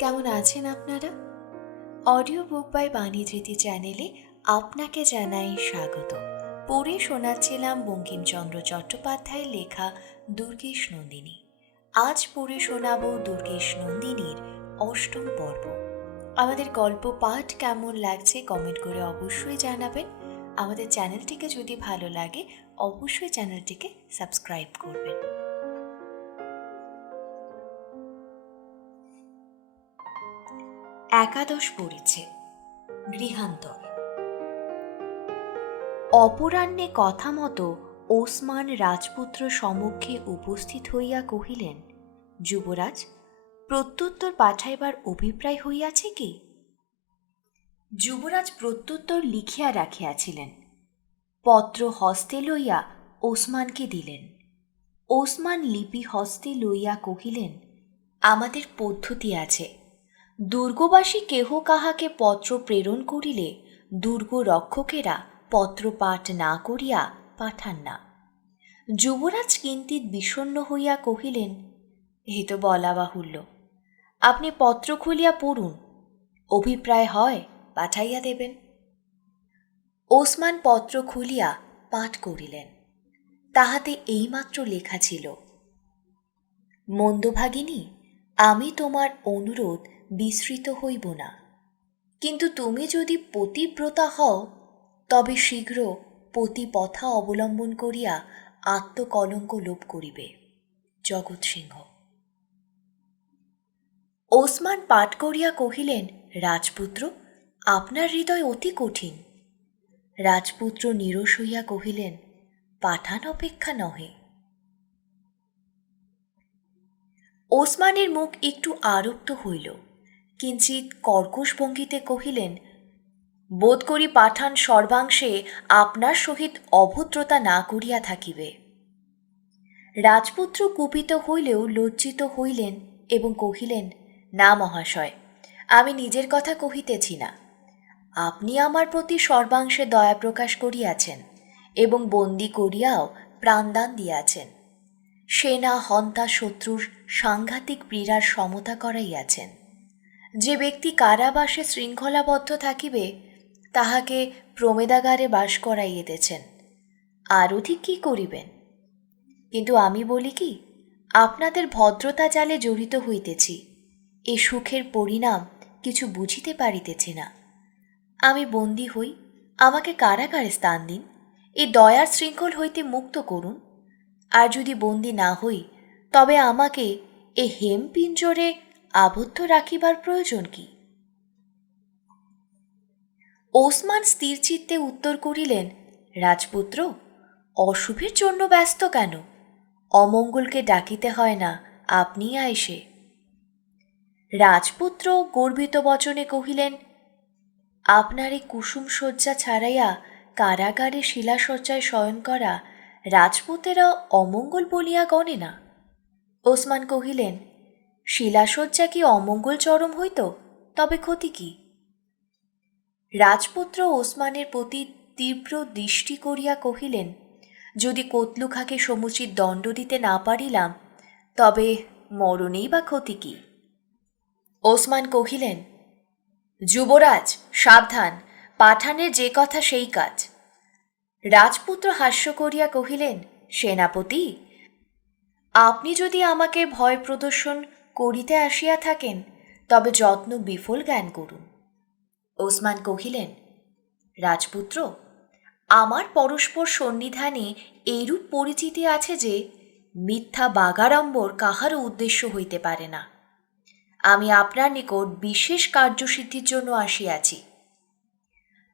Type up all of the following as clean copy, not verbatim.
কেমন আছেন আপনারা? অডিও বুক বাই বাণীধৃতি চ্যানেলে আপনাকে জানাই স্বাগত। পড়ে শোনাচ্ছিলাম বঙ্কিমচন্দ্র চট্টোপাধ্যায়ের লেখা দুর্গেশ নন্দিনী। আজ পড়ে শোনাব দুর্গেশ নন্দিনীর অষ্টম পর্ব। আমাদের গল্প পাঠ কেমন লাগছে কমেন্ট করে অবশ্যই জানাবেন। আমাদের চ্যানেলটিকে যদি ভালো লাগে অবশ্যই চ্যানেলটিকে সাবস্ক্রাইব করবেন। একাদশ পরিচ্ছেদ, গৃহান্তর। অপরাহ্নে কথা মতো ওসমান রাজপুত্র সম্মুখে উপস্থিত হইয়া কহিলেন, যুবরাজ, প্রত্যুত্তর পাঠাইবার অভিপ্রায় হইয়াছে কি? যুবরাজ প্রত্যুত্তর লিখিয়া রাখিয়াছিলেন। পত্র হস্তে লইয়া ওসমানকে দিলেন। ওসমান লিপি হস্তে লইয়া কহিলেন, আমাদের পদ্ধতি আছে। দুর্গবাসী কেহ কাহাকে পত্র প্রেরণ করিলে দুর্গ রক্ষকেরা পত্র পাঠ না করিয়া পাঠান না। যুবরাজ কিঞ্চিৎ বিষণ্ণ হইয়া কহিলেন, এ তো বলা বাহুল্য। আপনি পত্র খুলিয়া পড়ুন, অভিপ্রায় হয় পাঠাইয়া দেবেন। ওসমান পত্র খুলিয়া পাঠ করিলেন। তাহাতে এইমাত্র লেখা ছিল, মন্দভাগিনী, আমি তোমার অনুরোধ বিস্মৃত হইব না, কিন্তু তুমি যদি পতিব্রতা হও তবে শীঘ্র পতিপথা অবলম্বন করিয়া আত্মকলঙ্ক লোপ করিবে। জগৎ সিংহ। ওসমান পাঠ করিয়া কহিলেন, রাজপুত্র, আপনার হৃদয় অতি কঠিন। রাজপুত্র নিরস হইয়া কহিলেন, পাঠান অপেক্ষা নহে। ওসমানের মুখ একটু আরক্ত হইল, কিঞ্চিৎ কর্কশ ভঙ্গিতে কহিলেন, বোধ করি পাঠান সর্বাংশে আপনার সহিত অভদ্রতা না করিয়া থাকিবে। রাজপুত্র কুপিত হইলেও লজ্জিত হইলেন এবং কহিলেন, না মহাশয়, আমি নিজের কথা কহিতেছি না। আপনি আমার প্রতি সর্বাংশে দয়া প্রকাশ করিয়াছেন এবং বন্দী করিয়াও প্রাণদান দিয়াছেন। সেনা হন্তা শত্রুর সাংঘাতিক পীড়ার সমতা করাইয়াছেন। যে ব্যক্তি কারাবাসে শৃঙ্খলাবদ্ধ থাকিবে তাহাকে প্রমেদাগারে বাস করাইয়েতেছেন। আর অধিক কী করিবেন? কিন্তু আমি বলি কি, আপনাদের ভদ্রতা জালে জড়িত হইতেছি। এ সুখের পরিণাম কিছু বুঝিতে পারিতেছি না। আমি বন্দী হই, আমাকে কারাগারে স্থান দিন, এই দয়ার শৃঙ্খল হইতে মুক্ত করুন। আর যদি বন্দী না হই তবে আমাকে এ হেমপিঞ্জরে আবদ্ধ রাখিবার প্রয়োজন কি? ওসমান স্থিরচিত্তে উত্তর করিলেন, রাজপুত্র, অশুভের জন্য ব্যস্ত কেন? অমঙ্গলকে ডাকিতে হয় না, আপনি আইসে। রাজপুত্র গর্বিত বচনে কহিলেন, আপনার এই কুসুম শয্যা ছাড়াইয়া কারাগারে শিলাশয্যায় শয়ন করা রাজপুতেরা অমঙ্গল বলিয়া গণে না। ওসমান কহিলেন, শিলাশয্যা কি অমঙ্গল চরম হইত? তবে ক্ষতি কি? রাজপুত্র ওসমানের প্রতি তীব্র দৃষ্টি করিয়া কহিলেন, যদি কতলুখাকে সমুচিত দণ্ড দিতে না পারিলাম তবে মরণেই বা ক্ষতি কি? ওসমান কহিলেন, যুবরাজ সাবধান, পাঠানের যে কথা সেই কাজ। রাজপুত্র হাস্য করিয়া কহিলেন, সেনাপতি, আপনি যদি আমাকে ভয় প্রদর্শন করিতে আসিয়া থাকেন তবে যত্ন বিফল জ্ঞান করুন। ওসমান কহিলেন, রাজপুত্র, আমার পরস্পর সন্নিধানে এইরূপ পরিচিতি আছে যে মিথ্যা বাগাড়ম্বর কাহারও উদ্দেশ্য হইতে পারে না। আমি আপনার নিকট বিশেষ কার্যসিদ্ধির জন্য আসিয়াছি।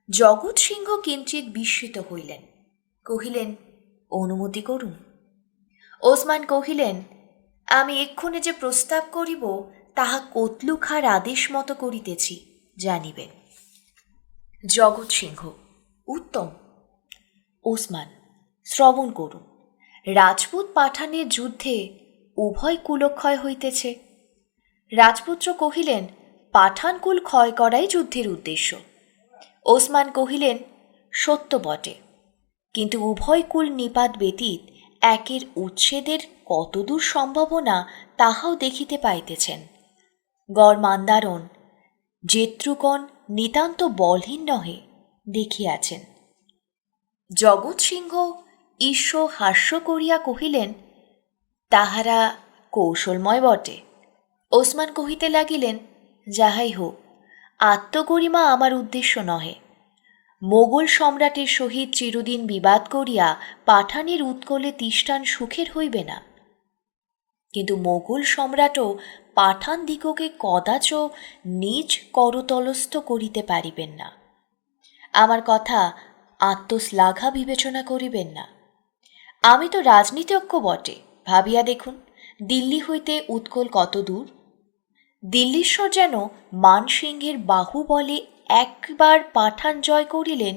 জগৎ সিংহ কিঞ্চিৎ বিস্মিত হইলেন, কহিলেন, অনুমতি করুন। ওসমান কহিলেন, আমি এক্ষণে যে প্রস্তাব করিব তাহা কতলুখার আদেশ মতো করিতেছি, জানিবেন। জগৎ সিংহ, উত্তম। ওসমান, শ্রবণ করুন। রাজপুত পাঠানের যুদ্ধে উভয় কুলক্ষয় হইতেছে। রাজপুত্র কহিলেন, পাঠানকুল ক্ষয় করাই যুদ্ধের উদ্দেশ্য। ওসমান কহিলেন, সত্য বটে, কিন্তু উভয় কুল নিপাত ব্যতীত একের উচ্ছেদের কতদূর সম্ভাবনা তাহাও দেখিতে পাইতেছেন। গড় মান্দারণ জেত্রুগণ নিতান্ত বলহীন নহে দেখিয়াছেন। জগৎ সিংহ ঈশ্বর হাস্য করিয়া কহিলেন, তাহারা কৌশলময় বটে। ওসমান কহিতে লাগিলেন, যাহাই হোক, আত্মগরিমা আমার উদ্দেশ্য নহে। মোগল সম্রাটের সহিত চিরদিন বিবাদ করিয়া পাঠানের উৎকলে তিষ্ঠান সুখের হইবে না। কিন্তু মোগল সম্রাটও পাঠান দিগকে কদাচ নিজ করতলস্থ করিতে পারিবেন না। আমার কথা আত্মশ্লাঘা বিবেচনা করিবেন না। আমি তো রাজনীতিজ্ঞ বটে, ভাবিয়া দেখুন দিল্লি হইতে উৎকল কত দূর। দিল্লীশ্বর যেন মানসিংহের বাহুবলে একবার পাঠান জয় করিলেন,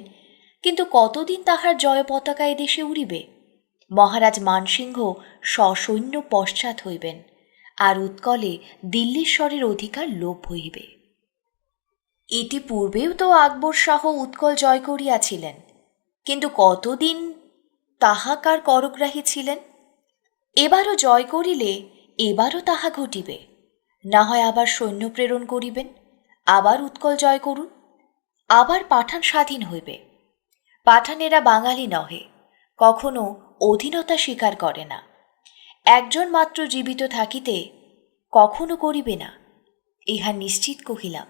কিন্তু কতদিন তাহার জয় পতাকা এদেশে উড়িবে? মহারাজ মানসিংহ সসৈন্য পশ্চাৎ হইবেন, আর উৎকলে দিল্লীশ্বরের অধিকার লোপ হইবে। ইতিপূর্বেও তো আকবর শাহ উৎকল জয় করিয়াছিলেন, কিন্তু কতদিন তাহাকার করগ্রাহী ছিলেন। এবারও জয় করিলে এবারও তাহা ঘটিবে। না হয় আবার সৈন্য প্রেরণ করিবেন, আবার উৎকল জয় করুন, আবার পাঠান স্বাধীন হইবে। পাঠানেরা বাঙালি নহে, কখনো অধীনতা স্বীকার করে না। একজন মাত্র জীবিত থাকিতে কখনো করিবে না, ইহা নিশ্চিত কহিলাম।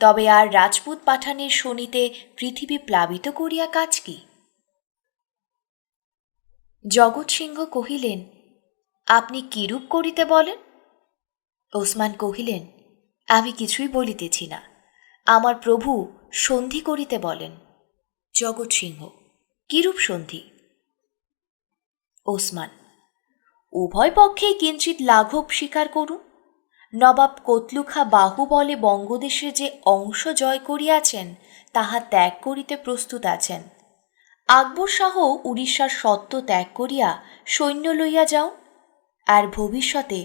তবে আর রাজপুত পাঠানের শোনিতে পৃথিবী প্লাবিত করিয়া কাজ কি? জগৎ সিংহ কহিলেন, আপনি কিরূপ করিতে বলেন? ওসমান কহিলেন, আমি কিছুই বলিতেছি না, আমার প্রভু সন্ধি করিতে বলেন। জগৎ সিংহ, কিরূপ সন্ধি? ওসমান, উভয় পক্ষেই কিঞ্চিত লাঘব স্বীকার করুন। নবাব কতলুখা বাহুবলে বঙ্গদেশে যে অংশ জয় করিয়াছেন তাহা ত্যাগ করিতে প্রস্তুত আছেন। আকবর শাহ উড়িষ্যার সত্ত্ব ত্যাগ করিয়া সৈন্য লইয়া যাও, আর ভবিষ্যতে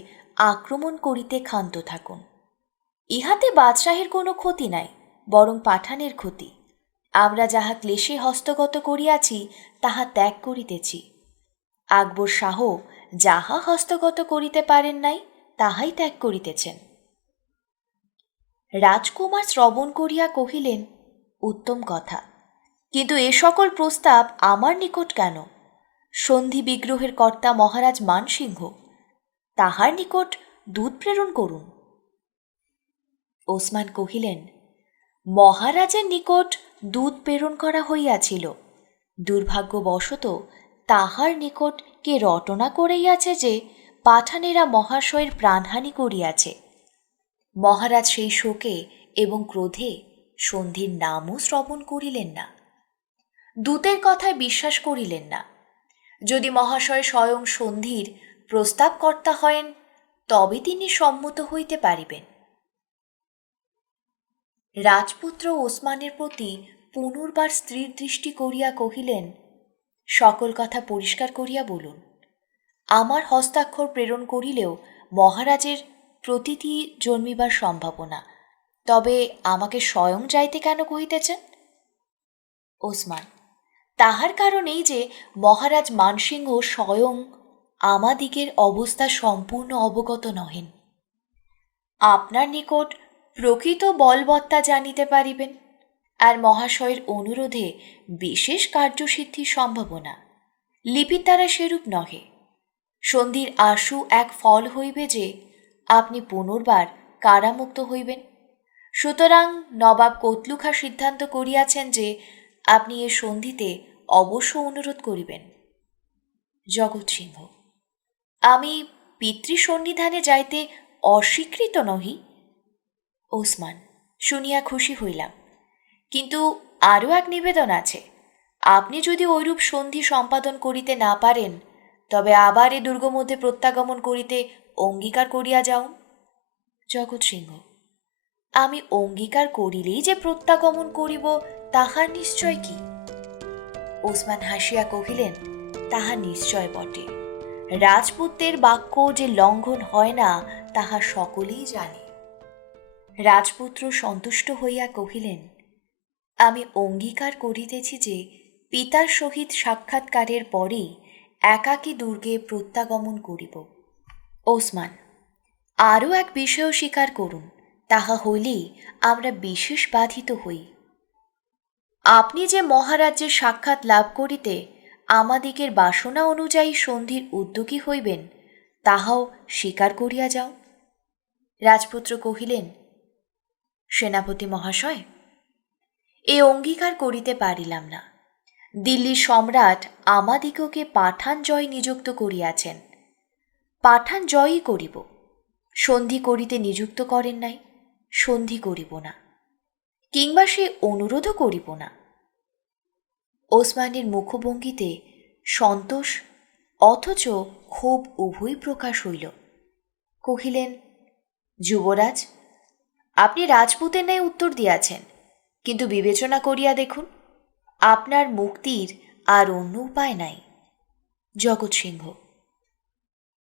আক্রমণ করিতে ক্ষান্ত থাকুন। ইহাতে বাদশাহের কোনো ক্ষতি নাই, বরং পাঠানের ক্ষতি। আমরা যাহা ক্লেশে হস্তগত করিয়াছি তাহা ত্যাগ করিতেছি। আকবর শাহ যাহা হস্তগত করিতে পারেন নাই তাহাই ত্যাগ করিতেছেন। রাজকুমার শ্রবণ করিয়া কহিলেন, উত্তম কথা, কিন্তু এ সকল প্রস্তাব আমার নিকট কেন? সন্ধি বিগ্রহের কর্তা মহারাজ মানসিংহ, তাহার নিকট দূত প্রেরণ করুন। ওসমান কহিলেন, মহারাজের নিকট দূত প্রেরণ করা হইয়াছিল, দুর্ভাগ্যবশত তাহার নিকট কে রটনা করিয়াছে যে পাঠানেরা মহাশয়ের প্রাণহানি করিয়াছে। মহারাজ সেই শোকে এবং ক্রোধে সন্ধির নামও শ্রবণ করিলেন না, দূতের কথায় বিশ্বাস করিলেন না। যদি মহাশয় স্বয়ং সন্ধির প্রস্তাবকর্তা হয়েন তবে তিনি সম্মত হইতে পারিবেন। রাজপুত্র ওসমানের প্রতি পুনর্বার স্ত্রীর দৃষ্টি করিয়া কহিলেন, সকল কথা পরিষ্কার করিয়া বলুন। আমার হস্তাক্ষর প্রেরণ করিলেও মহারাজের প্রতীতি জন্মিবার সম্ভাবনা, তবে আমাকে স্বয়ং যাইতে কেন কহিতেছেন? ওসমান, তাহার কারণ এই যে মহারাজ মানসিংহ স্বয়ং আমাদিগের অবস্থা সম্পূর্ণ অবগত নহেন। আপনার নিকট প্রকৃত বলবত্তা জানিতে পারিবেন, আর মহাশয়ের অনুরোধে বিশেষ কার্যসিদ্ধির সম্ভাবনা। লিপির দ্বারা সেরূপ নহে। সন্ধির আশু এক ফল হইবে যে আপনি পুনর্বার কারামুক্ত হইবেন। সুতরাং নবাব কতলুখা সিদ্ধান্ত করিয়াছেন যে আপনি এ সন্ধিতে অবশ্য অনুরোধ করিবেন। জগৎ সিংহ, আমি পিতৃসন্নিধানে যাইতে অস্বীকৃত নহি। ওসমান, শুনিয়া খুশি হইলাম, কিন্তু আরও এক নিবেদন আছে। আপনি যদি ঐরূপ সন্ধি সম্পাদন করিতে না পারেন তবে আবার এ দুর্গ মধ্যে প্রত্যাগমন করিতে অঙ্গীকার করিয়া যাউন। জগৎ সিংহ, আমি অঙ্গীকার করিলেই যে প্রত্যাগমন করিব তাহার নিশ্চয় কি? ওসমান হাসিয়া কহিলেন, তাহা নিশ্চয় বটে। রাজপুতের বাক্য যে লঙ্ঘন হয় না তাহা সকলেই জানে। রাজপুত্র সন্তুষ্ট হইয়া কহিলেন, আমি অঙ্গীকার করিতেছি যে পিতার সহিত সাক্ষাৎকারের পরেই একাকী দুর্গে প্রত্যাগমন করিব। ওসমান, আরও এক বিষয়ও স্বীকার করুন, তাহা হইলেই আমরা বিশেষ বাধিত হই। আপনি যে মহারাজ্যের সাক্ষাৎ লাভ করিতে আমাদিগের বাসনা অনুযায়ী সন্ধির উদ্যোগী হইবেন, তাহাও স্বীকার করিয়া যাও। রাজপুত্র কহিলেন, সেনাপতি মহাশয়, এ অঙ্গীকার করিতে পারিলাম না। দিল্লির সম্রাট আমাদিগকে পাঠান জয় নিযুক্ত করিয়াছেন, পাঠান জয়ই করিব। সন্ধি করিতে নিযুক্ত করেন নাই, সন্ধি করিব না, কিংবা সে অনুরোধও করিব না। ওসমানের মুখভঙ্গিতে সন্তোষ অথচ ক্ষোভ উভয় প্রকাশ হইল। কহিলেন, যুবরাজ, আপনি রাজপুতের ন্যায় উত্তর দিয়াছেন, কিন্তু বিবেচনা করিয়া দেখুন, আপনার মুক্তির আর অন্য উপায় নাই। জগৎ সিংহ,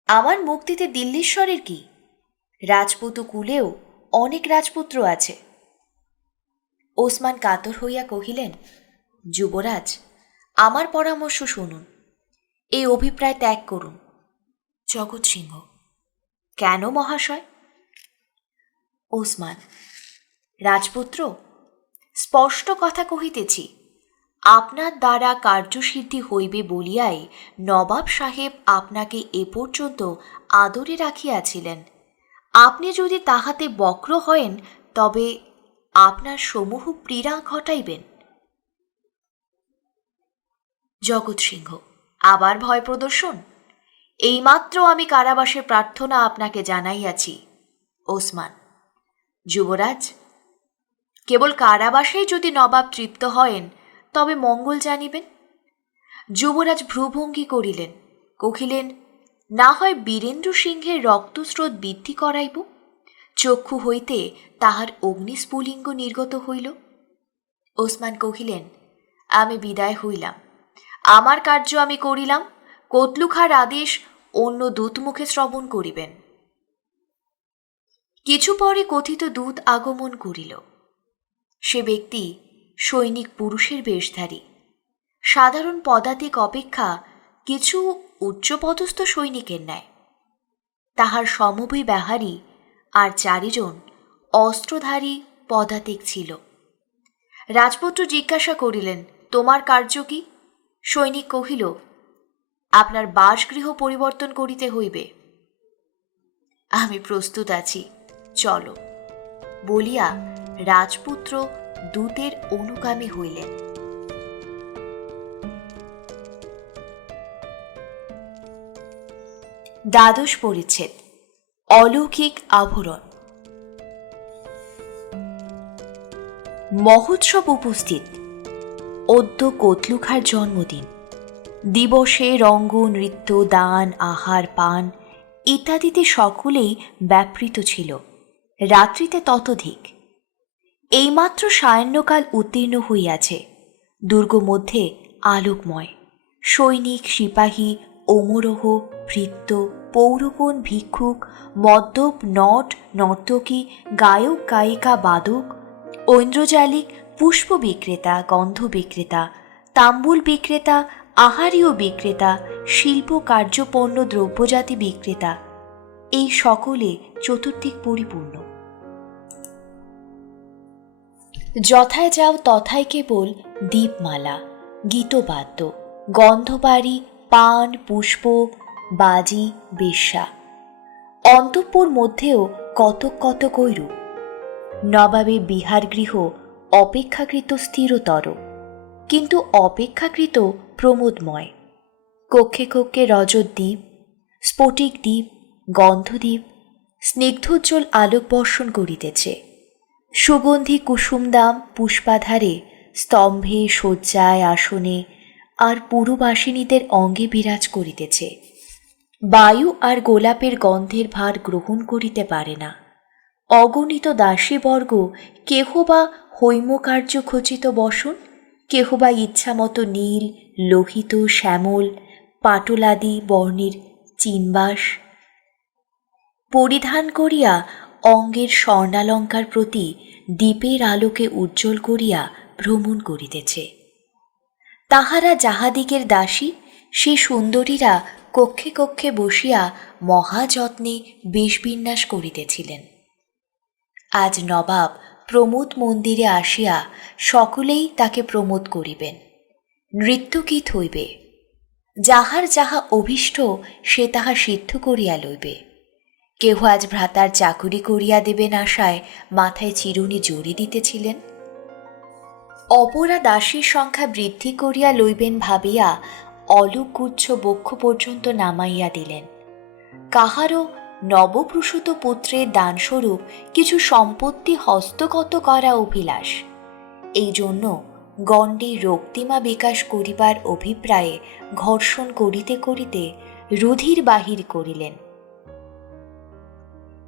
আমার মুক্তিতে দিল্লীশ্বরের কি? রাজপুত কুলেও অনেক রাজপুত্র আছে। ওসমান কাতর হইয়া কহিলেন, যুবরাজ, আমার পরামর্শ শুনুন, এই অভিপ্রায় ত্যাগ করুন। জগৎ সিংহ, কেন মহাশয়? ওসমান, রাজপুত্র, স্পষ্ট কথা কহিতেছি, আপনার দ্বারা কার্যসিদ্ধি হইবে বলিয়াই নবাব সাহেব আপনাকে এ পর্যন্ত আদরে রাখিয়াছিলেন। আপনি যদি তাহাতে বক্র হয়েন, তবে আপনার সমূহ পীড়া ঘটাইবেন। জগৎ সিংহ, আবার ভয় প্রদর্শন? এইমাত্র আমি কারাবাসের প্রার্থনা আপনাকে জানাইয়াছি। ওসমান, যুবরাজ, কেবল কারাবাসেই যদি নবাব তৃপ্ত হয়েন, তবে মঙ্গল জানিবেন। যুবরাজ ভ্রুভঙ্গি করিলেন, কহিলেন, না হয় বীরেন্দ্র সিংহের রক্তস্রোত বৃদ্ধি করাইব। চক্ষু হইতে তাহার অগ্নিস্ফুলিঙ্গ নির্গত হইল। ওসমান কহিলেন, আমি বিদায় হইলাম, আমার কার্য আমি করিলাম, কতলুখার আদেশ অন্য দূতমুখে শ্রবণ করিবেন। কিছু পরে কথিত দূত আগমন করিল। সে ব্যক্তি সৈনিক পুরুষের বেশধারী, সাধারণ পদাতিক অপেক্ষা কিছু উচ্চপদস্থ সৈনিকের ন্যায়। তাহার সমবী বেহারী আর 4 জন অস্ত্রধারী পদাতিক ছিল। রাজপুত্র জিজ্ঞাসা করিলেন, তোমার কার্য কি? সৈনিক কহিল, আপনার বাসগৃহ পরিবর্তন করিতে হইবে। আমি প্রস্তুত আছি, চলো বলিয়া রাজপুত্র দূতের অনুগামী হইলেন। দ্বাদশ পরিচ্ছেদ, অলৌকিক আভরণ। মহোৎসব উপস্থিত। অদ্য কতলুখার জন্মদিন। দিবসে রঙ্গ, নৃত্য, দান, আহার, পান ইত্যাদিতে সকলেই ব্যাপৃত ছিল। রাত্রিতে ততোধিক। এইমাত্র সায়াহ্নকাল উত্তীর্ণ হইয়াছে। দুর্গ মধ্যে আলোকময়। সৈনিক, সিপাহী, অমরোহ, ভৃত্য, পৌরগণ, ভিক্ষুক, মদ্যপ, নট, নর্তকী, গায়ক, গায়িকা, বাদক, ঐন্দ্রজালিক, পুষ্প বিক্রেতা, গন্ধ বিক্রেতা, তাম্বুল বিক্রেতা, আহারীয় বিক্রেতা, শিল্প কার্যপণ্য দ্রব্যজাতি বিক্রেতা, এই সকলে চতুর্দিক পরিপূর্ণ। যথায় যাও তথায় কেবল দীপমালা, গীতবাদ্য, গন্ধবাড়ি, পান, পুষ্প, বাজি, বেশ্যা। অন্তঃপুর মধ্যেও কতক কতক ঐরূপ। নবাবের বিহার গৃহ অপেক্ষাকৃত স্থিরতর, কিন্তু অপেক্ষাকৃত প্রমোদময়। কক্ষে কক্ষে রজতদ্বীপ, স্ফটিক দ্বীপ, গন্ধদ্বীপ স্নিগ্ধোজ্জ্বল আলোক বর্ষণ করিতেছে। সুগন্ধি কুসুমদাম পুষ্পাধারে স্তম্ভে, শয্যায়, আসনে আর পুরবাসিনীদের অঙ্গে বিরাজ করিতেছে। বায়ু আর গোলাপের গন্ধের ভার গ্রহণ করিতে পারে না। অগণিত দাসীবর্গ কেহ বা হৈমকার্য খচিত বসন, কেহ বা ইচ্ছামতো নীল, লোহিত, শ্যামল, পাটলাদি বর্ণের চিনবাস পরিধান করিয়া অঙ্গের স্বর্ণালঙ্কার প্রতি দীপের আলোকে উজ্জ্বল করিয়া ভ্রমণ করিতেছে। তাহারা যাহাদিগের দাসী, সে সুন্দরীরা কক্ষে কক্ষে বসিয়া মহাযত্নে বেশবিন্যাস করিতেছিলেন। আজ নবাব প্রমোদ মন্দিরে আসিয়া সকলেই তাকে প্রমোদ করিবেন। নৃত্যগীত হইবে। যাহার যাহা অভীষ্ট সে তাহা সিদ্ধ করিয়া লইবে। কেহ আজ ভ্রাতার চাকুরি করিয়া দেবেন আশায় মাথায় চিরুনি জড়ি দিতেছিলেন। অপরা দাসীর সংখ্যা বৃদ্ধি করিয়া লইবেন ভাবিয়া অলকগুচ্ছ বক্ষ পর্যন্ত নামাইয়া দিলেন। কাহারও নবপ্রসূত পুত্রের দানস্বরূপ কিছু সম্পত্তি হস্তগত করা অভিলাষ। এই জন্য গণ্ডে রক্তিমা বিকাশ করিবার অভিপ্রায়ে ঘর্ষণ করিতে করিতে রুধির বাহির করিলেন।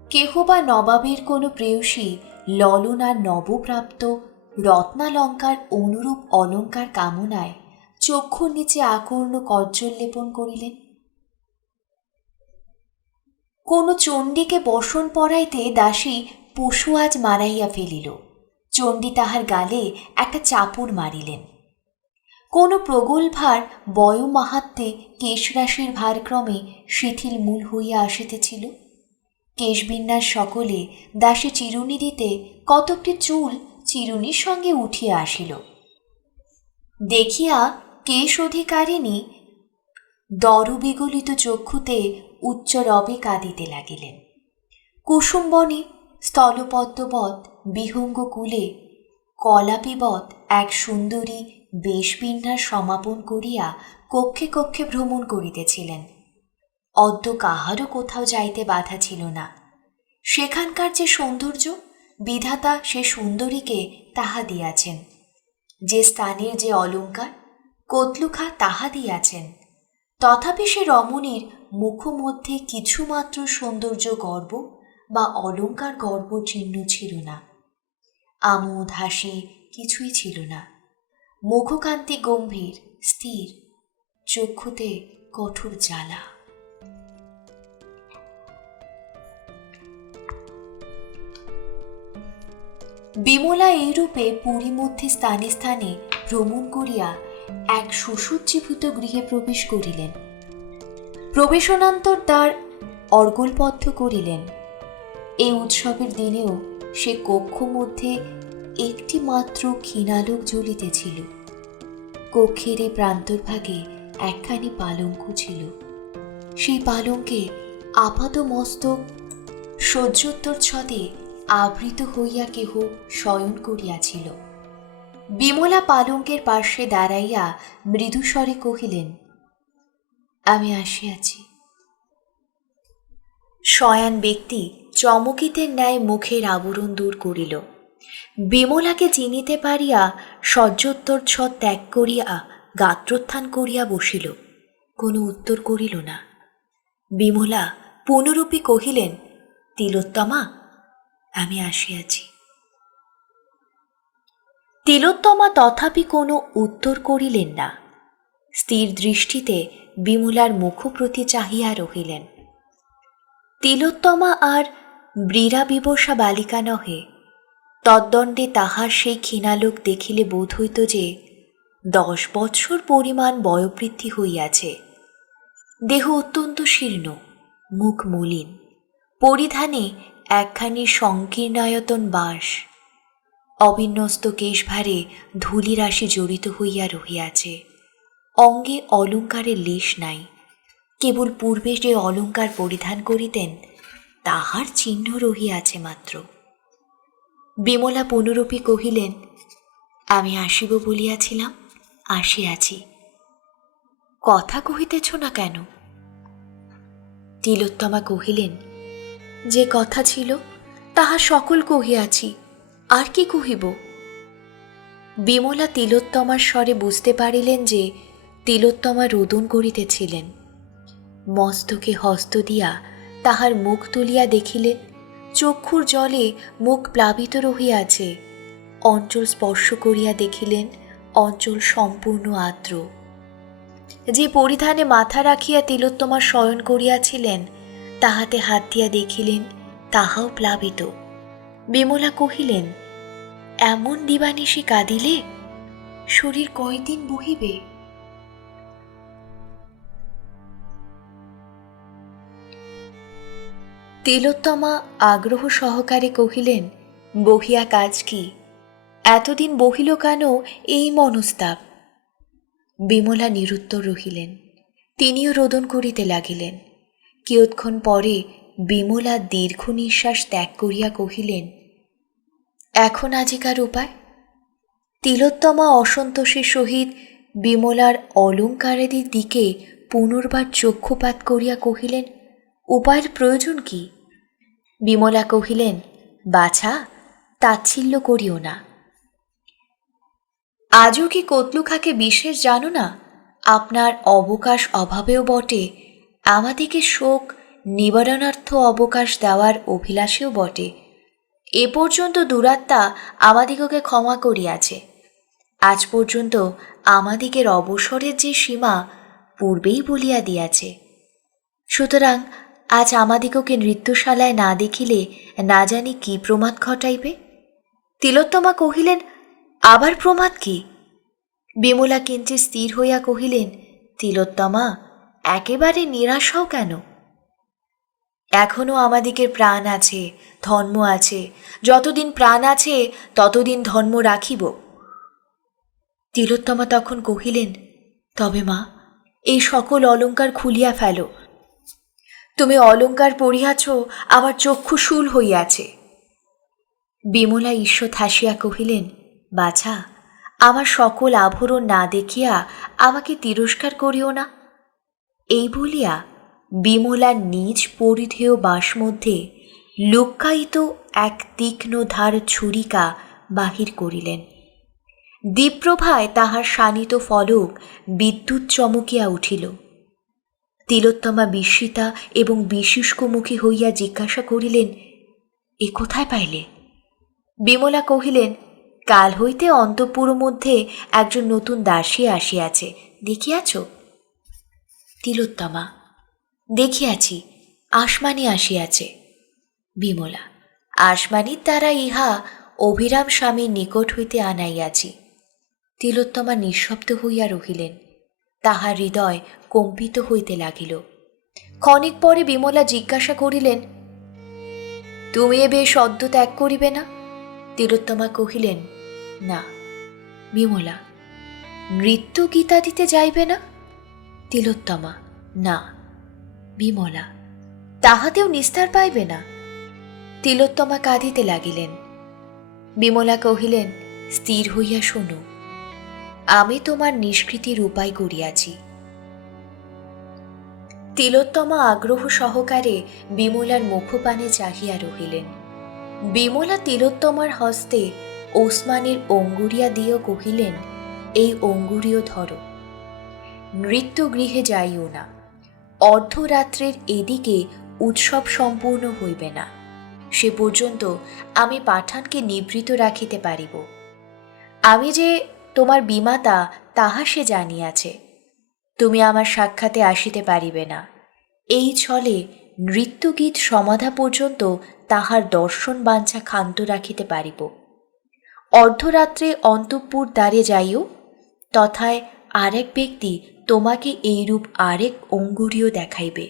কেহ বা নবাবের কোনো প্রেয়সী ললনার নবপ্রাপ্ত রত্নালঙ্কার অনুরূপ অলঙ্কার কামনায় চক্ষুর নিচে আকর্ণ কজ্জল লেপন করিলেন। কোন চণ্ডীকে বসন পরাইতে দাসী পশু আজ মারাইয়া ফেলিল। চণ্ডী তাহার গালে একটা চাপড় মারিলেন। কোন প্রগল্ভার বয়োমাহাত্মে কেশরাশির ভারক্রমে শিথিল মূল হইয়া আসিতেছিল। কেশবিন্যাস সকলে দাসী চিরুনি দিতে কতকটি চুল চিরুনির সঙ্গে উঠিয়া আসিল। দেখিয়া কেশ অধিকারিণী দরবিগলিত চক্ষুতে উচ্চ রবে কাঁদিতে লাগিলেন। কুসুমবনে স্থলপদ্মবৎ বিহঙ্গ কূলে কলাপিবৎ এক সুন্দরী বেশবিন্যাস সমাপন করিয়া কক্ষে কক্ষে ভ্রমণ করিতেছিলেন। অদ্য কাহারও কোথাও যাইতে বাধা ছিল না। সেখানকার যে সৌন্দর্য, বিধাতা সে সুন্দরীকে তাহা দিয়াছেন। যে স্থানের যে অলঙ্কার, কতলুখা তাহা দিয়াছেন। তথাপি সে রমণীর মুখমধ্যে কিছুমাত্র সৌন্দর্য গর্ব বা অলঙ্কার গর্ব চিহ্ন ছিল না। আমোদ হাসি কিছুই ছিল না। মুখকান্তি গম্ভীর স্থির, চক্ষুতে কঠোর জ্বালা। বিমলা এইরূপে পুরী মধ্যে স্থানে স্থানে ভ্রমণ করিয়া এক সুসজ্জীভূত গৃহে প্রবেশ করিলেন। প্রবেশনান্তর দ্বার অর্গলবদ্ধ করিলেন। এই উৎসবের দিনেও সে কক্ষ মধ্যে একটি মাত্র ক্ষীণালোক জ্বলিতেছিল। কক্ষের এই প্রান্তরভাগে একখানি পালঙ্ক ছিল। সেই পালঙ্কে আপাত মস্তক সহ্যোত্তর ছদে আবৃত হইয়া কেহ শয়ন করিয়াছিল। বিমলা পালঙ্কের পার্শ্বে দাঁড়াইয়া মৃদুস্বরে কহিলেন, আমি আসিয়াছি। শয়ান ব্যক্তি চমকিতের ন্যায় মুখের আবরণ দূর করিল। বিমলাকে চিনিতে পারিয়া সহ্যোত্তর ছদ ত্যাগ করিয়া গাত্রোত্থান করিয়া বসিল। কোনো উত্তর করিল না। বিমলা পুনরূপী কহিলেন, তিলোত্তমা, আমি আসিয়াছি। তিলোত্তমা তথাপি কোনো উত্তর করিলেন না। স্থির দৃষ্টিতে বিমলার মুখ প্রতি চাহিয়া রহিলেন। তিলোত্তমা আর ব্রীড়া বিবশা বালিকা নহে। তদ্দণ্ডে তাহার সেই ক্ষীণালোক দেখিলে বোধ হইত যে 10 বৎসর পরিমাণ বয়োবৃদ্ধি হইয়াছে। দেহ অত্যন্ত শীর্ণ, মুখ মলিন, পরিধানে একখানি সংকীর্ণায়তন বাস। অবিন্যস্ত কেশভারে ধূলিরাশি জড়িত হইয়া রহিয়াছে। অঙ্গে অলঙ্কারের লেশ নাই। কেবল পূর্বে যে অলঙ্কার পরিধান করিতেন তাহার চিহ্ন রহিয়াছে মাত্র। বিমলা পুনরূপী কহিলেন, আমি আসিব বলিয়াছিলাম, আসিয়াছি। কথা কহিতেছ না কেন? তিলোত্তমা কহিলেন, যে কথা ছিল তাহা সকল কহিয়াছি, আর কি কহিব? বিমলা তিলোত্তমার স্বরে বুঝতে পারিলেন যে তিলোত্তমা রোদন করিতেছিলেন। মস্তকে হস্ত দিয়া তাহার মুখ তুলিয়া দেখিলেন চক্ষুর জলে মুখ প্লাবিত রহিয়াছে। অঞ্চল স্পর্শ করিয়া দেখিলেন অঞ্চল সম্পূর্ণ আর্দ্র। যে পরিধানে মাথা রাখিয়া তিলোত্তমা শয়ন করিয়াছিলেন তাহাতে হাত দিয়া দেখিলেন তাহাও প্লাবিত। বিমলা কহিলেন, এমন দিবানিশি কাঁদিলে শরীর কয়দিন বহিবে? তিলোত্তমা আগ্রহ সহকারে কহিলেন, বহিয়া কাজ কি? এতদিন বহিল কেন এই মনস্তাপ? বিমলা নিরুত্তর রহিলেন। তিনিও রোদন করিতে লাগিলেন। কিয়ৎক্ষণ পরে বিমলা দীর্ঘ নিঃশ্বাস ত্যাগ করিয়া কহিলেন, এখন আজিকার উপায়? তিলোত্তমা অসন্তোষের সহিত বিমলার অলঙ্কারাদির দিকে পুনর্বার চক্ষুপাত করিয়া কহিলেন, উপায়ের প্রয়োজন কি? বিমলা কহিলেন, বাছা, তাচ্ছিল্য করিও না। আজও কি কতলুখাকে বিশেষ জানো না? আপনার অবকাশ অভাবেও বটে, আমাদিকে শোক নিবারণার্থ অবকাশ দেওয়ার অভিলাষেও বটে। এ পর্যন্ত দুরাত্মা আমাদিগকে ক্ষমা করিয়াছে। আজ পর্যন্ত আমাদিগের অবসরের যে সীমা পূর্বেই বলিয়া দিয়াছে। সুতরাং আজ আমাদিগকে নৃত্যশালায় না দেখিলে না জানি কি প্রমাদ ঘটাইবে। তিলোত্তমা কহিলেন, আবার প্রমাদ কি? বিমলা কিঞ্চিৎ স্থির হইয়া কহিলেন, তিলোত্তমা, একেবারে নিরাশ হও কেন? এখনও আমাদিগের প্রাণ আছে, ধর্ম আছে। যতদিন প্রাণ আছে ততদিন ধর্ম রাখিব। তিলোত্তমা তখন কহিলেন, তবে মা, এই সকল অলঙ্কার খুলিয়া ফেলো। তুমি অলঙ্কার পরিয়াছ, আমার চক্ষু শূল হইয়াছে। বিমলা ঈষৎ হাসিয়া কহিলেন, বাছা, আমার সকল আভরণ না দেখিয়া আমাকে তিরস্কার করিও না। এই বলিয়া বিমলার নিজ পরিধেয় বাস মধ্যে লুক্কায়িত এক তীক্ষ্ণ ধার ছুরিকা বাহির করিলেন। দীপ্রভায় তাহার শানিত ফলক বিদ্যুৎ চমকিয়া উঠিল। তিলোত্তমা বিস্মিতা এবং বিশুষ্কমুখী হইয়া জিজ্ঞাসা করিলেন, এ কোথায় পাইলে? বিমলা কহিলেন, কাল হইতে অন্তঃপুর মধ্যে একজন নতুন দাসী আসিয়াছে, দেখিয়াছ? তিলোত্তমা, দেখিয়াছি, আসমানি আসিয়াছে। বিমলা, আসমানির দ্বারা ইহা অভিরাম স্বামীর নিকট হইতে আনাইয়াছি। তিলোত্তমা নিঃশব্দ হইয়া রহিলেন। তাহার হৃদয় কম্পিত হইতে লাগিল। ক্ষণিক পরে বিমলা জিজ্ঞাসা করিলেন, তুমি এ বেশ সদ্য ত্যাগ করিবে না? তিলোত্তমা কহিলেন, না। বিমলা, নৃত্য গীতা দিতে যাইবে না? তিলোত্তমা, না। বিমলা, তাহাতেও নিস্তার পাইবে না? তিলোত্তমা কাঁদিতে লাগিলেন। বিমলা কহিলেন, স্থির হইয়া শোনো, আমি তোমার নিষ্কৃতির উপায় করিয়াছি। তিলোত্তমা আগ্রহ সহকারে বিমলার মুখপানে চাহিয়া রহিলেন। বিমলা তিলোত্তমার হস্তে ওসমানের অঙ্গুরিয়া দিয়েও কহিলেন, এই অঙ্গুরীয় ধরো। নৃত্যগৃহে যাইও না। অর্ধরাত্রের এদিকে উৎসব সম্পূর্ণ হইবে না। সে পর্যন্ত আমি পাঠানকে নিবৃত রাখিতে পারিব। আমি যে তোমার বিমাতা তাহা সে জানিয়াছে। তুমি আমার সাক্ষাতে আসিতে পারিবে না। এই ছলে নৃত্যগীত সমাধা পর্যন্ত তাহার দর্শন বাঞ্ছা ক্ষান্ত রাখিতে পারিব। অর্ধরাত্রে অন্তঃপুর দ্বারে যাইও, তথায় আরেক ব্যক্তি তোমাকে এইরূপ আরেক অঙ্গুরীয় দেখাইবে।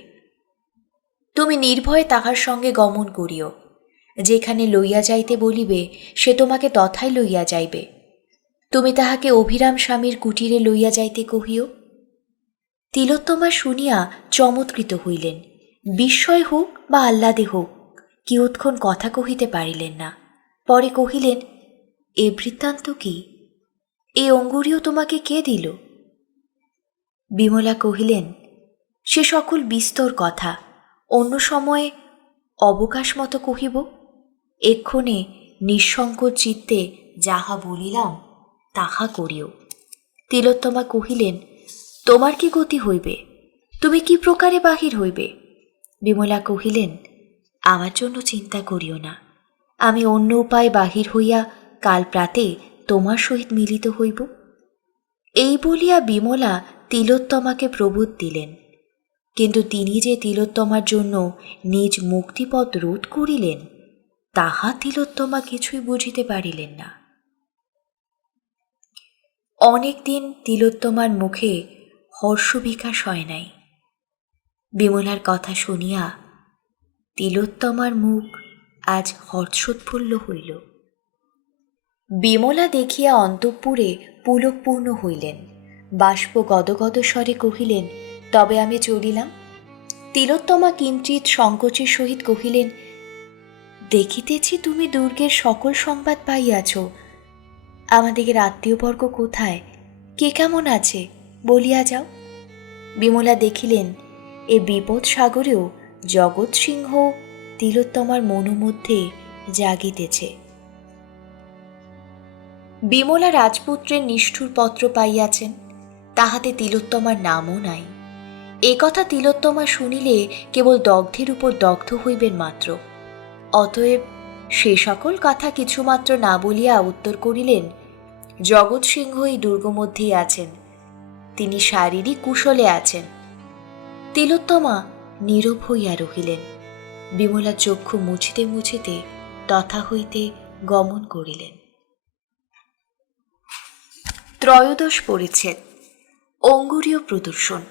তুমি নির্ভয়ে তাহার সঙ্গে গমন করিও। যেখানে লইয়া যাইতে বলিবে সে তোমাকে তথায় লইয়া যাইবে। তুমি তাহাকে অভিরাম স্বামীর কুটিরে লইয়া যাইতে কহিও। তিলোত্তমা শুনিয়া চমৎকৃত হইলেন। বিস্ময় হোক বা আহ্লাদে হোক, কিয়ৎক্ষণ কথা কহিতে পারিলেন না। পরে কহিলেন, এ বৃত্তান্ত কি? এ অঙ্গুরীয় তোমাকে কে দিল? বিমলা কহিলেন, সে সকল বিস্তর কথা অন্য সময়ে অবকাশ মতো কহিব। এক্ষণে নিঃসংকোচ চিত্তে যাহা বলিলাম তাহা করিও। তিলোত্তমা কহিলেন, তোমার কি গতি হইবে? তুমি কি প্রকারে বাহির হইবে? বিমলা কহিলেন, আমার জন্য চিন্তা করিও না। আমি অন্য উপায়ে বাহির হইয়া কাল প্রাতে তোমার সহিত মিলিত হইব। এই বলিয়া বিমলা তিলোত্তমাকে প্রবোধ দিলেন। কিন্তু তিনি যে তিলোত্তমার জন্য নিজ মুক্তিপথ রোধ করিলেন তাহা তিলোত্তমা কিছুই বুঝিতে পারিলেন না। অনেক দিন তিলোত্তমার মুখে হর্ষবিকাশ হয় নাই। বিমলার কথা শুনিয়া তিলোত্তমার মুখ আজ হর্ষোৎফুল্ল হইল। বিমলা দেখিয়া অন্তঃপুরে পুলকপূর্ণ হইলেন, বাষ্প গদগদ স্বরে কহিলেন, তবে আমি চলিলাম। তিলোত্তমা কিঞ্চিৎ সংকোচের সহিত কহিলেন, দেখিতেছি তুমি দুর্গের সকল সংবাদ পাইয়াছ। আমাদের আত্মীয়বর্গ কোথায়, কে কেমন আছে, বলিয়া যাও। বিমলা দেখিলেন এ বিপদ সাগরেও জগৎ সিংহ তিলোত্তমার মনোমধ্যে জাগিতেছে। বিমলা রাজপুত্রের নিষ্ঠুর পত্র পাইয়াছেন, তাহাতে তিলোত্তমার নামও নাই। এ কথা তিলোত্তমা শুনিলে কেবল দগ্ধের উপর দগ্ধ হইবেন মাত্র। অতএব সে সকল কথা কিছুমাত্র না বলিয়া উত্তর করিলেন, জগৎ সিংহ এই দুর্গমধ্যেই আছেন, তিনি শারীরিক কুশলে আছেন। তিলোত্তমা নীরব হইয়া রহিলেন। বিমলা চক্ষু মুছিতে মুছিতে তথা হইতে গমন করিলেন। ত্রয়োদশ পরিচ্ছেদ। অঙ্গুরীয় প্রদর্শন।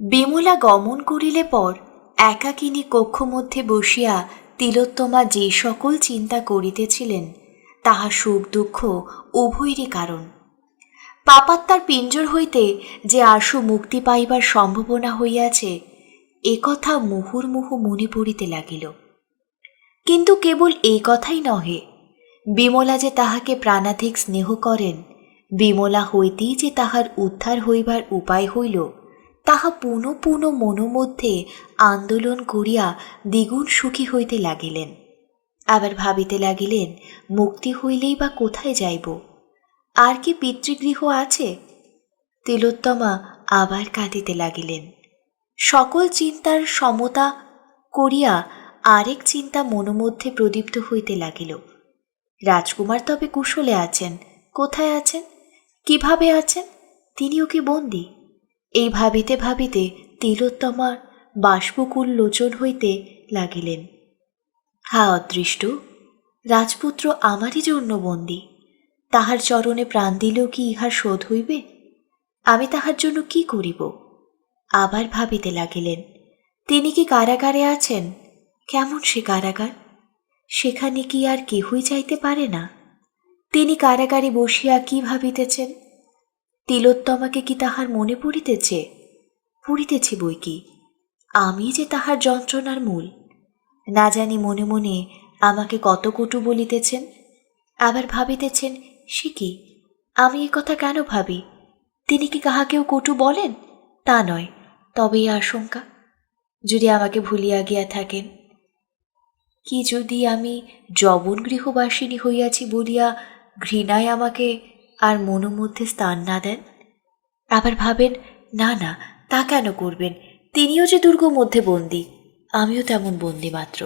বিমলা গমন করিলে পর একাকিনী কক্ষ মধ্যে বসিয়া তিলোত্তমা যে সকল চিন্তা করিতেছিলেন তাহা সুখ দুঃখ উভয়েরই কারণ। পাপাত্মার পিঞ্জর হইতে যে আশু মুক্তি পাইবার সম্ভাবনা হইয়াছে, এ কথা মুহুর্মুহু মনে পড়িতে লাগিল। কিন্তু কেবল এই কথাই নহে, বিমলা যে তাহাকে প্রাণাধিক স্নেহ করেন, বিমলা হইতেই যে তাহার উদ্ধার হইবার উপায় হইল, তাহা পুনঃ পুনঃ মনোমধ্যে আন্দোলন করিয়া দ্বিগুণ সুখী হইতে লাগিলেন। আবার ভাবিতে লাগিলেন, মুক্তি হইলেই বা কোথায় যাইব, আর কি পিতৃগৃহ আছে? তিলোত্তমা আবার কাঁদিতে লাগিলেন। সকল চিন্তার সমতা করিয়া আরেক চিন্তা মনোমধ্যে প্রদীপ্ত হইতে লাগিল। রাজকুমার তবে কুশলে আছেন, কোথায় আছেন, কিভাবে আছেন, তিনিও কি বন্দী? এই ভাবিতে ভাবিতে তিলোত্তমার বাষ্পকুল লোচন হইতে লাগিলেন। হা অদৃষ্ট, রাজপুত্র আমারই জন্য বন্দী, তাহার চরণে প্রাণ দিলেও কি ইহার শোধ হইবে? আমি তাহার জন্য কি করিব? আবার ভাবিতে লাগিলেন, তিনি কি কারাগারে আছেন? কেমন সে কারাগার? সেখানে কি আর কেহই যাইতে পারে না? তিনি কারাগারে বসিয়া কি ভাবিতেছেন? তিলোত্তমাকে কি তাহার মনে পড়িতেছে? পড়িতেছে বই কি, আমি যে তাহার যন্ত্রণার মূল। না জানি মনে মনে আমাকে কত কটু বলিতেছেন। আবার ভাবিতেছেন, সে কি, আমি এ কথা কেন ভাবি? তিনি কি কাহাকেও কটু বলেন? তা নয়, তবে এই আশঙ্কা, যদি আমাকে ভুলিয়া গিয়া থাকেন। কি যদি আমি যবন গৃহবাসিনী হইয়াছি বলিয়া ঘৃণায় আমাকে আর মনোমধ্যে স্থান না দেন? আবার ভাবেন, না না, তা কেন করবেন, তিনিও যে দুর্গ মধ্যে বন্দী, আমিও তেমন বন্দী মাত্র,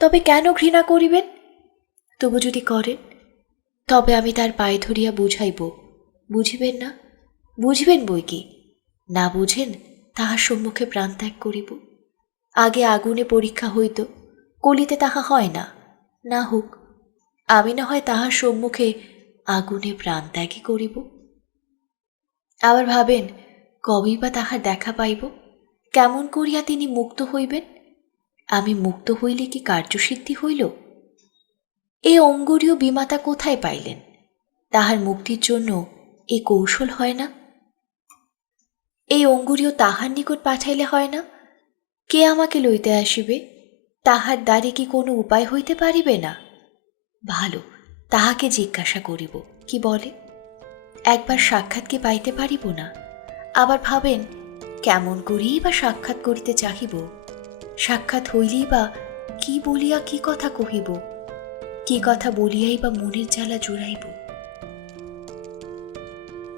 তবে কেন ঘৃণা করিবেন? তবু যদি করেন, তবে আমি তার পায়ে ধরিয়া বুঝাইব। বুঝিবেন না? বুঝবেন বই কি, না বুঝেন তাহার সম্মুখে প্রাণত্যাগ করিব। আগে আগুনে পরীক্ষা হইত, কলিতে তাহা হয় না, না হোক, আমি না হয় তাহার সম্মুখে আগুনে প্রাণত্যাগই করিব। আবার ভাবেন, কবেই বা তাহার দেখা পাইব, কেমন করিয়া তিনি মুক্ত হইবেন? আমি মুক্ত হইলে কি কার্যসিদ্ধি হইল? এই অঙ্গুরীয় বিমাতা কোথায় পাইলেন? তাহার মুক্তির জন্য এ কৌশল হয় না? এই অঙ্গুরীয় তাহার নিকট পাঠাইলে হয় না? কে আমাকে লইতে আসিবে? তাহার দ্বারে কি কোনো উপায় হইতে পারিবে না? ভালো, তাহাকে জিজ্ঞাসা করিব, কি বলে। একবার সাক্ষাৎ কি পাইতে পারিব না? আবার ভাবেন, কেমন করিই বা সাক্ষাৎ করিতে চাহিব? সাক্ষাৎ হইলেই বা কি বলিয়া কি কথা কহিব? কি কথা বলিয়াই বা মনের জ্বালা জুড়াইব?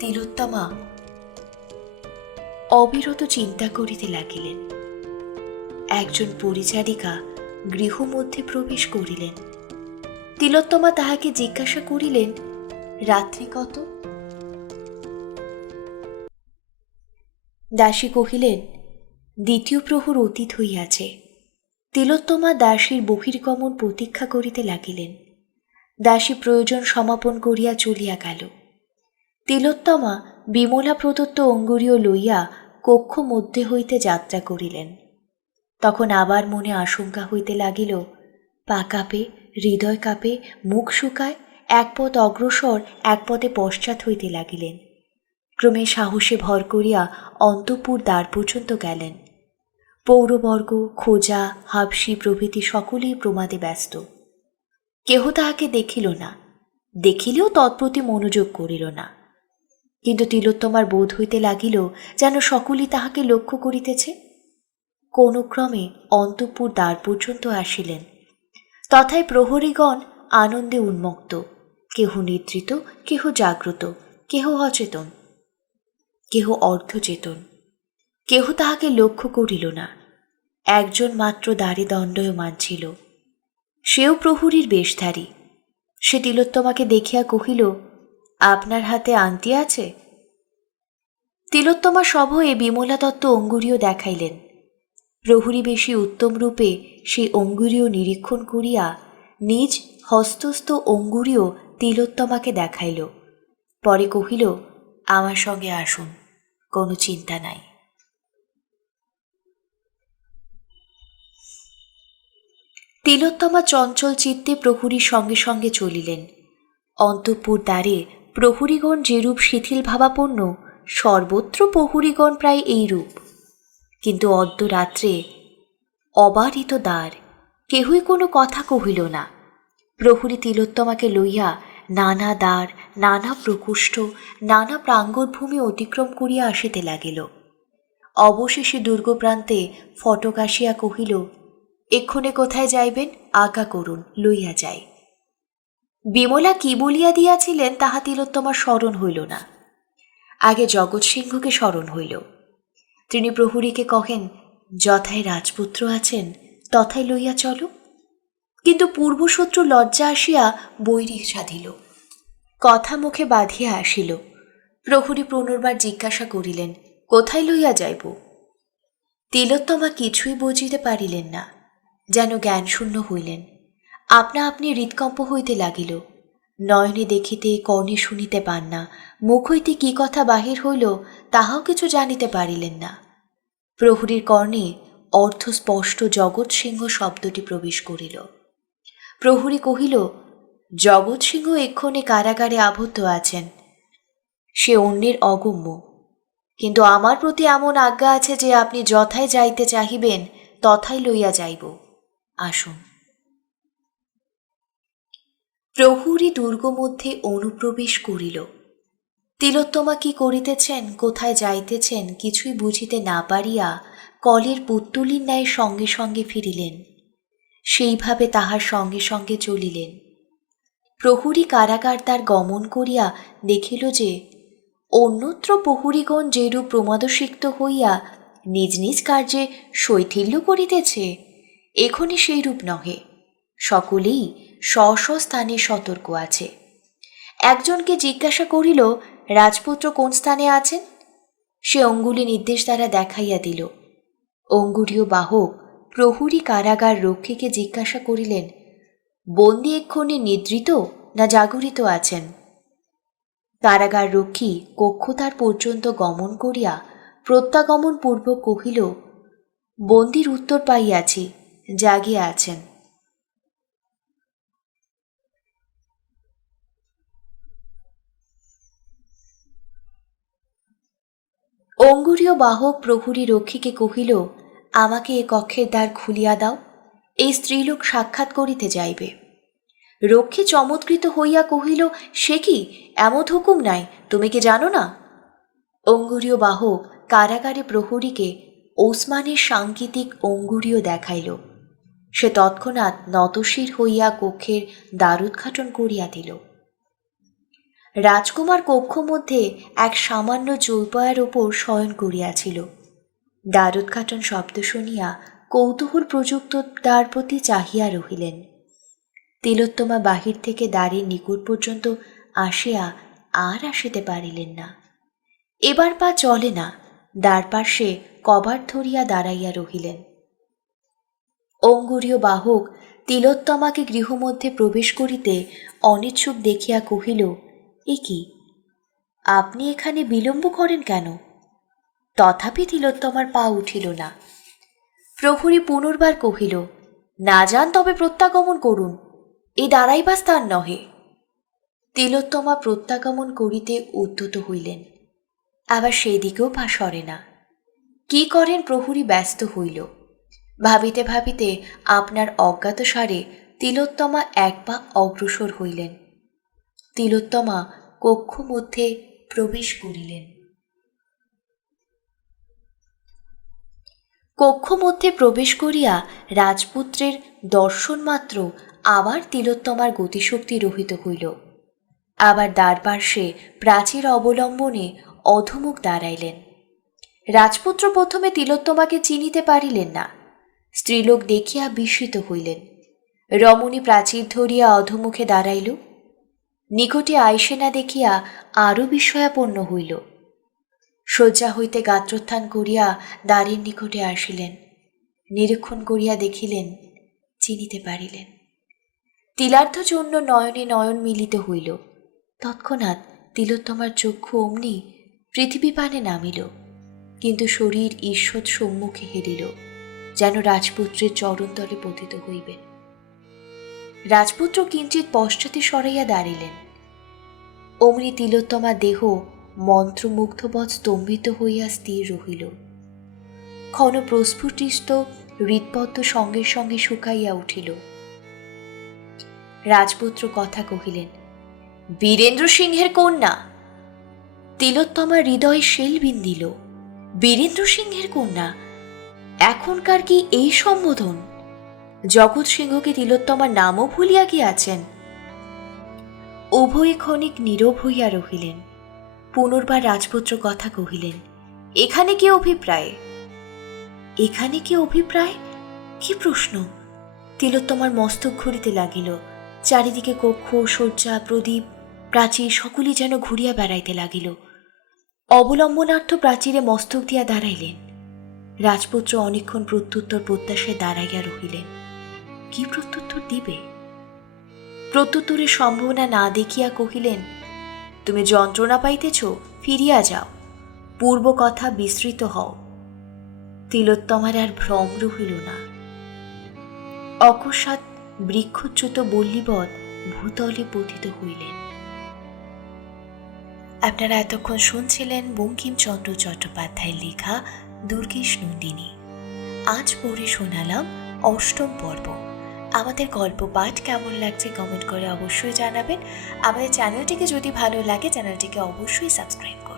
তিলোত্তমা অবিরত চিন্তা করিতে লাগিলেন। একজন পরিচারিকা গৃহ মধ্যে প্রবেশ করিলেন। তিলোত্তমা তাহাকে জিজ্ঞাসা করিলেন, রাত্রি কত? দাসী কহিলেন, দ্বিতীয় প্রহর অতীত হইয়াছে। তিলোত্তমা দাসীর বহির্গমন প্রতীক্ষা করিতে লাগিলেন। দাসী প্রয়োজন সমাপন করিয়া চলিয়া গেল। তিলোত্তমা বিমলা প্রদত্ত অঙ্গুরীয় লইয়া কক্ষ মধ্যে হইতে যাত্রা করিলেন। তখন আবার মনে আশঙ্কা হইতে লাগিল, পা কাঁপে, হৃদয় কাঁপে, মুখ শুকায়, এক পদ অগ্রসর এক পদে পশ্চাৎ হইতে লাগিলেন। ক্রমে সাহসে ভর করিয়া অন্তঃপুর দ্বার পর্যন্ত গেলেন। পৌরবর্গ, খোঁজা, হাবসি প্রভৃতি সকলেই প্রমাদে ব্যস্ত। কেহ তাহাকে দেখিল না, দেখিলেও তৎপ্রতি মনোযোগ করিল না। কিন্তু তিলোত্তমার বোধ হইতে লাগিল যেন সকলেই তাহাকে লক্ষ্য করিতেছে। কোন ক্রমে অন্তঃপুর দ্বার পর্যন্ত আসিলেন। তথায় প্রহরীগণ আনন্দে উন্মত্ত, কেহ নিদ্রিত, কেহ জাগ্রত, কেহ অচেতন, কেহ অর্ধচেতন। কেহ তাহাকে লক্ষ্য করিল না। একজন মাত্র দ্বারে দণ্ডায়মান ছিল, সেও প্রহরীর বেশধারী। সে তিলোত্তমাকে দেখিয়া কহিল, আপনার হাতে আংটি আছে? তিলোত্তমা সভয়ে বিমলা দত্ত অঙ্গুরীয় দেখাইলেন। প্রহরী বেশি উত্তম রূপে সেই অঙ্গুরীয় নিরীক্ষণ করিয়া নিজ হস্তস্থ অঙ্গুরীয় তিলোত্তমাকে দেখাইল। পরে কহিল, আমার সঙ্গে আসুন, কোনো চিন্তা নাই। তিলোত্তমা চঞ্চল চিত্তে প্রহরীর সঙ্গে সঙ্গে চলিলেন। অন্তঃপুর দ্বারে প্রহরীগণ যেরূপ শিথিল ভাবাপন্ন, সর্বত্র প্রহরীগণ প্রায় এইরূপ। কিন্তু অদ্য রাত্রে অবারিত দ্বার, কেহই কোনো কথা কহিল না। প্রহরী তিলোত্তমাকে লইয়া নানা দ্বার, নানা প্রকোষ্ঠ, নানা প্রাঙ্গণভূমি অতিক্রম করিয়া আসিতে লাগিল। অবশেষে দুর্গপ্রান্তে ফটক আসিয়া কহিল, এক্ষণে কোথায় যাইবেন, আজ্ঞা করুন, লইয়া যাই। বিমলা কি বলিয়া দিয়াছিলেন তাহা তিলোত্তমার স্মরণ হইল না। আগে জগৎসিংহকে স্মরণ হইল। তিনি প্রহরীকে কহেন, যথায় রাজপুত্র আছেন তথায় লইয়া চলো। কিন্তু পূর্বশত্রু লজ্জা আসিয়া বৈরী সাধিল, কথা মুখে বাঁধিয়া আসিল। প্রহরী পুনর্বার জিজ্ঞাসা করিলেন, কোথায় লইয়া যাইব? তিলোত্তমা কিছুই বুঝিতে পারিলেন না, যেন জ্ঞানশূন্য হইলেন। আপনা আপনি হৃৎকম্প হইতে লাগিল। নয়নে দেখিতে, কর্ণে শুনিতে পান না, মুখ হইতে কি কথা বাহির হইল তাহাও কিছু জানিতে পারিলেন না। প্রহরীর কর্ণে অর্থস্পষ্ট জগৎসিংহ শব্দটি প্রবেশ করিল। প্রহরী কহিল, জগৎসিংহ এক্ষণে কারাগারে আবদ্ধ আছেন। সে অন্যের অগম্য, কিন্তু আমার প্রতি এমন আজ্ঞা আছে যে আপনি যথায় যাইতে চাহিবেন তথায় লইয়া যাইব, আসুন। প্রহরী দুর্গ মধ্যে অনুপ্রবেশ করিল। তিলোত্তমা কি করিতেছেন, কোথায় যাইতেছেন কিছুই বুঝিতে না পারিয়া কলের পুত্তলির ন্যায় সঙ্গে সঙ্গে ফিরিলেন। সেইভাবে তাহার সঙ্গে সঙ্গে চলিলেন। প্রহরী কারাগার দ্বার গমন করিয়া দেখিল যে অন্যত্র প্রহরীগণ যেরূপ প্রমাদসিক্ত হইয়া নিজ নিজ কার্যে শৈথিল্য করিতেছে, এখনই সেইরূপ নহে। সকলেই স্ব স্ব স্থানে সতর্ক আছে। একজনকে জিজ্ঞাসা করিল, রাজপুত্র কোন স্থানে আছেন? সে অঙ্গুলি নির্দেশ দ্বারা দেখাইয়া দিল। অঙ্গুরীয় বাহক প্রহরী কারাগার রক্ষীকে জিজ্ঞাসা করিলেন, বন্দী এক্ষণে নিদ্রিত না জাগরিত আছেন? কারাগার রক্ষী কক্ষদ্বার পর্যন্ত গমন করিয়া প্রত্যাগমন পূর্বক কহিল, বন্দীর উত্তর পাইয়াছি, জাগিয়া আছেন। অঙ্গুরীয় বাহক প্রহরী রক্ষীকে কহিল, আমাকে এ কক্ষের দ্বার খুলিয়া দাও, এই স্ত্রীলোক সাক্ষাৎ করিতে যাইবে। রক্ষী চমৎকৃত হইয়া কহিল, সে কি, এমত হুকুম নাই, তুমি কি জানো না? অঙ্গুরীয় বাহক কারাগারে প্রহরীকে ওসমানের সাংকেতিক অঙ্গুরীয় দেখাইল। সে তৎক্ষণাৎ নতশির হইয়া কক্ষের দ্বারোদ্ঘাটন করিয়া দিল। রাজকুমার কক্ষ মধ্যে এক সামান্য চৌপায়ার ওপর শয়ন করিয়াছিল। দ্বারোদ্ঘাটন শব্দ শুনিয়া কৌতূহল প্রযুক্ত দ্বার প্রতি চাহিয়া রহিলেন। তিলোত্তমা বাহির থেকে দ্বারের নিকট পর্যন্ত আসিয়া আর আসিতে পারিলেন না। এবার পা চলে না, দ্বার পার্শ্বে কবাট ধরিয়া দাঁড়াইয়া রহিলেন। অঙ্গুরীয় বাহক তিলোত্তমাকে গৃহমধ্যে প্রবেশ করিতে অনিচ্ছুক দেখিয়া কহিল, এ কি, আপনি এখানে বিলম্ব করেন কেন? তথাপি তিলোত্তমার পা উঠিল না। প্রহরী পুনর্বার কহিল, না যান তবে প্রত্যাগমন করুন, এ দাঁড়াইবা স্থান নহে। তিলোত্তমা প্রত্যাগমন করিতে উদ্যত হইলেন, আবার সেই দিকেও পা সরে না। কি করেন প্রহরী ব্যস্ত হইল। ভাবিতে ভাবিতে আপনার অজ্ঞাতসারে তিলোত্তমা এক পা অগ্রসর হইলেন। তিলোত্তমা কক্ষ মধ্যে প্রবেশ করিলেন। কক্ষ মধ্যে প্রবেশ করিয়া রাজপুত্রের দর্শন মাত্র আবার তিলোত্তমার গতিশক্তি রহিত হইল। আবার দ্বারপার্শ্বে প্রাচীর অবলম্বনে অধোমুখ দাঁড়াইলেন। রাজপুত্র প্রথমে তিলোত্তমাকে চিনিতে পারিলেন না। স্ত্রীলোক দেখিয়া বিস্মিত হইলেন। রমণী প্রাচীর ধরিয়া অধোমুখে দাঁড়াইল। নিকটে আইসে না দেখিয়া আরও বিস্ময়াপন্ন হইল। শয্যা হইতে গাত্রোত্থান করিয়া দ্বারের নিকটে আসিলেন। নিরীক্ষণ করিয়া দেখিলেন, চিনিতে পারিলেন। তিলার্ধচূর্ণ নয়নে নয়ন মিলিত হইল। তৎক্ষণাৎ তিলোত্তমার চক্ষু অমনি পৃথিবীপানে নামিল, কিন্তু শরীর ঈষৎ সম্মুখে হেরিল, যেন রাজপুত্রের চরণতলে পতিত হইবেন। রাজপুত্র কিঞ্চিৎ পশ্চাতে সরাইয়া দাঁড়িলেন। অমনি তিলোত্তমার দেহ মন্ত্রমুগ্ধবৎ স্তম্ভিত হইয়া স্থির রহিল। ক্ষণ প্রস্ফুটিত হৃৎপদ্ম সঙ্গে সঙ্গে শুকাইয়া উঠিল। রাজপুত্র কথা কহিলেন, বীরেন্দ্র সিংহের কন্যা। তিলোত্তমার হৃদয়ে শেল বিন্দিল। বীরেন্দ্র সিংহের কন্যা, এখনকার কি এই সম্বোধন? জগৎ সিংহকে তিলোত্তমার নামও ভুলিয়া গিয়াছেন। উভয়ে ক্ষণিক নীরব হইয়া রহিলেন। পুনর্বার রাজপুত্র কথা কহিলেন, এখানে কি অভিপ্রায়? এখানে কি অভিপ্রায়? কি প্রশ্ন? তিলোত্তমার মস্তক ঘুরিতে লাগিল। চারিদিকে কক্ষ, শয্যা, প্রদীপ, প্রাচীর সকলই যেন ঘুরিয়া বেড়াইতে লাগিল। অবলম্বনার্থ প্রাচীরে মস্তক দিয়া দাঁড়াইলেন। রাজপুত্র অনেকক্ষণ প্রত্যুত্তর প্রত্যাশায় দাঁড়াইয়া রহিলেন। কি প্রত্যুত্তর দিবে? প্রত্যুত্তরের সম্ভাবনা না দেখিয়া কহিলেন, তুমি যন্ত্রণা পাইতেছ, ফিরিয়া যাও, পূর্ব কথা বিস্মৃত হও। তিলোত্তমার আর ভ্রম রহিল না। অকস্মাৎ বৃক্ষচ্যুত বল্লীবৎ ভূতলে পতিত হইলেন। আপনারা এতক্ষণ শুনছিলেন বঙ্কিমচন্দ্র চট্টোপাধ্যায়ের লেখা দুর্গেশ নন্দিনী। আজ পড়ে শোনালাম অষ্টম পর্ব। আমাদের গল্প পাঠ কেমন লাগছে কমেন্ট করে অবশ্যই জানাবেন। আমাদের চ্যানেলটিকে যদি ভালো লাগে চ্যানেলটিকে অবশ্যই সাবস্ক্রাইব করুন।